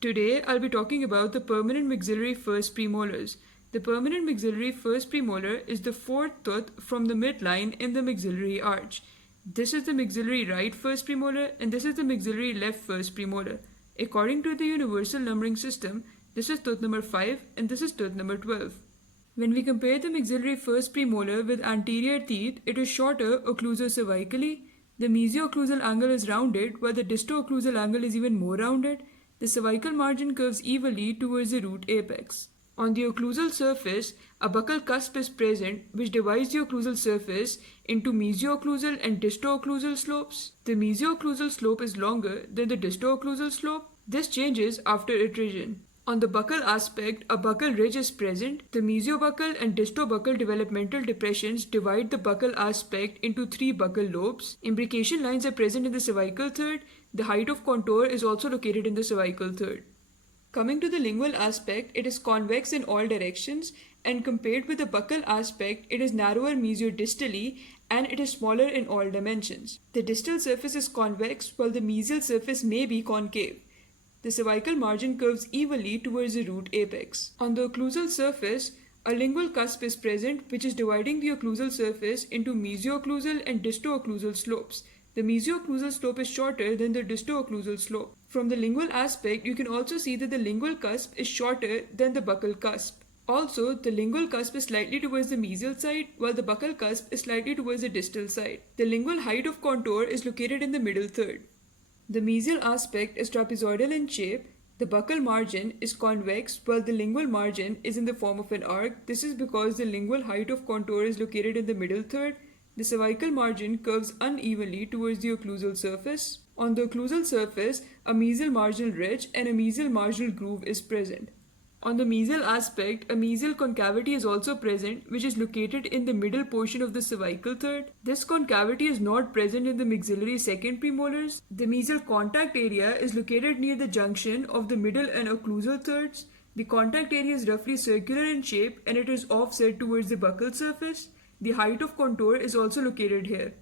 Today, I'll be talking about the permanent maxillary first premolars. The permanent maxillary first premolar is the fourth tooth from the midline in the maxillary arch. This is the maxillary right first premolar and this is the maxillary left first premolar. According to the universal numbering system, this is tooth number 5 and this is tooth number 12. When we compare the maxillary first premolar with anterior teeth, it is shorter occlusocervically. The mesio-occlusal angle is rounded while the disto-occlusal angle is even more rounded. The cervical margin curves evenly towards the root apex. On the occlusal surface, a buccal cusp is present which divides the occlusal surface into mesio-occlusal and disto-occlusal slopes. The mesio-occlusal slope is longer than the disto-occlusal slope. This changes after iteration. On the buccal aspect, a buccal ridge is present. The mesiobuccal and distobuccal developmental depressions divide the buccal aspect into 3 buccal lobes. Imbrication lines are present in the cervical third. The height of contour is also located in the cervical third. Coming to the lingual aspect, it is convex in all directions, and compared with the buccal aspect, it is narrower mesiodistally and it is smaller in all dimensions. The distal surface is convex while the mesial surface may be concave. The cervical margin curves evenly towards the root apex. On the occlusal surface, a lingual cusp is present which is dividing the occlusal surface into mesio-occlusal and disto-occlusal slopes. The mesio-occlusal slope is shorter than the disto-occlusal slope. From the lingual aspect, you can also see that the lingual cusp is shorter than the buccal cusp. Also, the lingual cusp is slightly towards the mesial side while the buccal cusp is slightly towards the distal side. The lingual height of contour is located in the middle third. The mesial aspect is trapezoidal in shape. The buccal margin is convex while the lingual margin is in the form of an arc. This is because the lingual height of contour is located in the middle third. The cervical margin curves unevenly towards the occlusal surface. On the occlusal surface, a mesial marginal ridge and a mesial marginal groove is present. On the mesial aspect, a mesial concavity is also present, which is located in the middle portion of the cervical third. This concavity is not present in the maxillary second premolars. The mesial contact area is located near the junction of the middle and occlusal thirds. The contact area is roughly circular in shape and it is offset towards the buccal surface. The height of contour is also located here.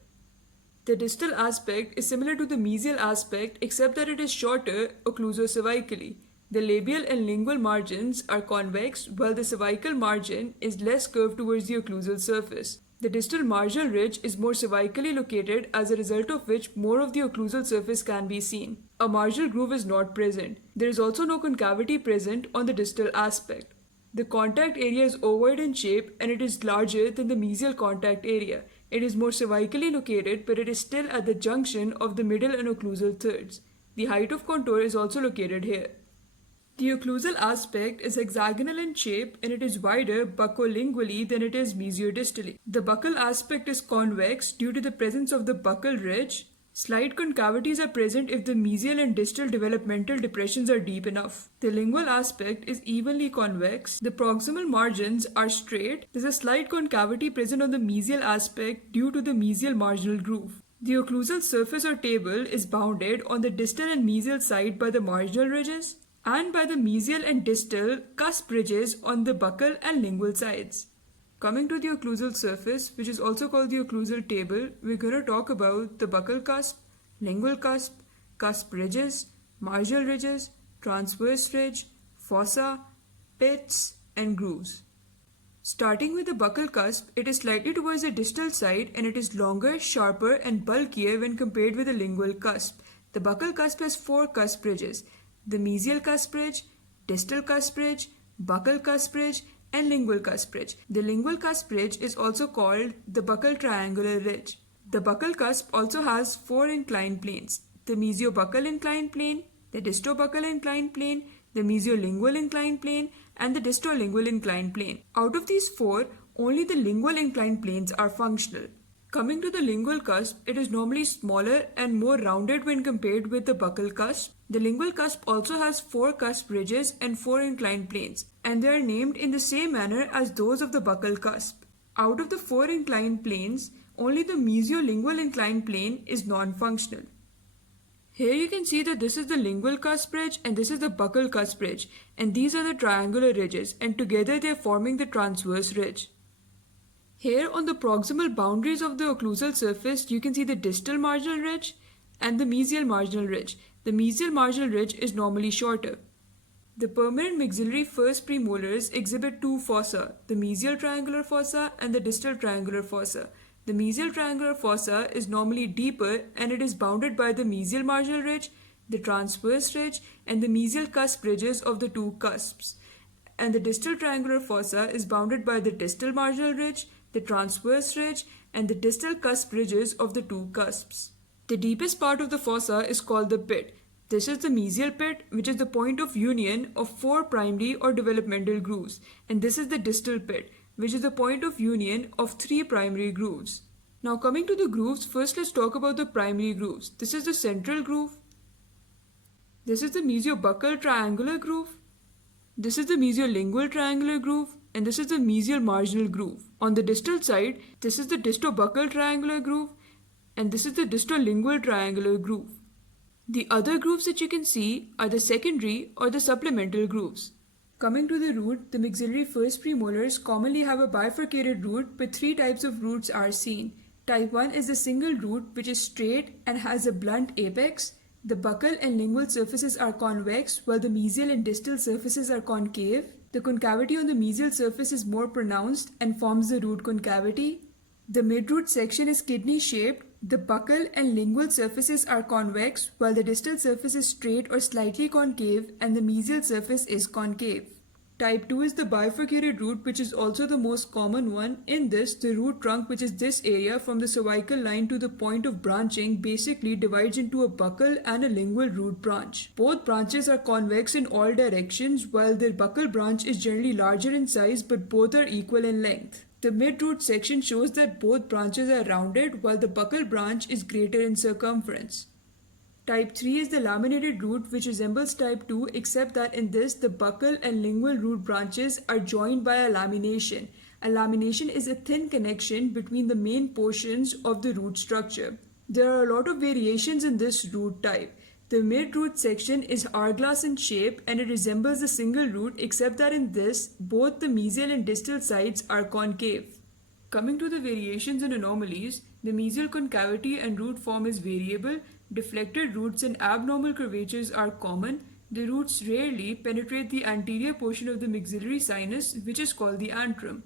The distal aspect is similar to the mesial aspect except that it is shorter occlusocervically. The labial and lingual margins are convex while the cervical margin is less curved towards the occlusal surface. The distal marginal ridge is more cervically located, as a result of which more of the occlusal surface can be seen. A marginal groove is not present. There is also no concavity present on the distal aspect. The contact area is ovoid in shape and it is larger than the mesial contact area. It is more cervically located, but it is still at the junction of the middle and occlusal thirds. The height of contour is also located here. The occlusal aspect is hexagonal in shape and it is wider buccolingually than it is mesiodistally. The buccal aspect is convex due to the presence of the buccal ridge. Slight concavities are present if the mesial and distal developmental depressions are deep enough. The lingual aspect is evenly convex. The proximal margins are straight. There is a slight concavity present on the mesial aspect due to the mesial marginal groove. The occlusal surface or table is bounded on the distal and mesial side by the marginal ridges and by the mesial and distal cusp ridges on the buccal and lingual sides. Coming to the occlusal surface, which is also called the occlusal table, we're going to talk about the buccal cusp, lingual cusp, cusp ridges, marginal ridges, transverse ridge, fossa, pits, and grooves. Starting with the buccal cusp, it is slightly towards the distal side and it is longer, sharper, and bulkier when compared with the lingual cusp. The buccal cusp has 4 cusp ridges: the mesial cusp ridge, distal cusp ridge, buccal cusp ridge, and lingual cusp ridge. The lingual cusp ridge is also called the buccal triangular ridge. The buccal cusp also has 4 inclined planes: the mesiobuccal inclined plane, the distobuccal inclined plane, the mesiolingual inclined plane, and the distolingual inclined plane. Out of these 4, only the lingual inclined planes are functional. Coming to the lingual cusp, it is normally smaller and more rounded when compared with the buccal cusp. The lingual cusp also has 4 cusp ridges and 4 inclined planes, and they are named in the same manner as those of the buccal cusp. Out of the 4 inclined planes, only the mesiolingual inclined plane is non-functional. Here you can see that this is the lingual cusp ridge and this is the buccal cusp ridge, and these are the triangular ridges, and together they are forming the transverse ridge. Here on the proximal boundaries of the occlusal surface, you can see the distal marginal ridge and the mesial marginal ridge. The mesial marginal ridge is normally shorter. The permanent maxillary first premolars exhibit two fossa, the mesial triangular fossa and the distal triangular fossa. The mesial triangular fossa is normally deeper and it is bounded by the mesial marginal ridge, the transverse ridge, and the mesial cusp ridges of the two cusps. And the distal triangular fossa is bounded by the distal marginal ridge, the transverse ridge, and the distal cusp ridges of the two cusps. The deepest part of the fossa is called the pit. This is the mesial pit, which is the point of union of four primary or developmental grooves, and this is the distal pit, which is the point of union of three primary grooves. Now coming to the grooves, first let's talk about the primary grooves. This is the central groove. This is the mesiobuccal triangular groove. This is the mesiolingual triangular groove, and this is the mesial marginal groove. On the distal side, this is the distobuccal triangular groove, and this is the distolingual triangular groove. The other grooves that you can see are the secondary or the supplemental grooves. Coming to the root, the maxillary first premolars commonly have a bifurcated root, but three types of roots are seen. Type 1 is the single root, which is straight and has a blunt apex. The buccal and lingual surfaces are convex, while the mesial and distal surfaces are concave. The concavity on the mesial surface is more pronounced and forms the root concavity. The midroot section is kidney-shaped. The buccal and lingual surfaces are convex, while the distal surface is straight or slightly concave, and the mesial surface is concave. Type 2 is the bifurcated root, which is also the most common one. In this, the root trunk, which is this area from the cervical line to the point of branching, basically divides into a buccal and a lingual root branch. Both branches are convex in all directions, while the buccal branch is generally larger in size, but both are equal in length. The midroot section shows that both branches are rounded, while the buccal branch is greater in circumference. Type 3 is the laminated root, which resembles type 2, except that in this, the buccal and lingual root branches are joined by a lamination. A lamination is a thin connection between the main portions of the root structure. There are a lot of variations in this root type. The midroot section is hourglass in shape and it resembles a single root, except that in this, both the mesial and distal sides are concave. Coming to the variations and anomalies, the mesial concavity and root form is variable. Deflected roots and abnormal curvatures are common. The roots rarely penetrate the anterior portion of the maxillary sinus, which is called the antrum.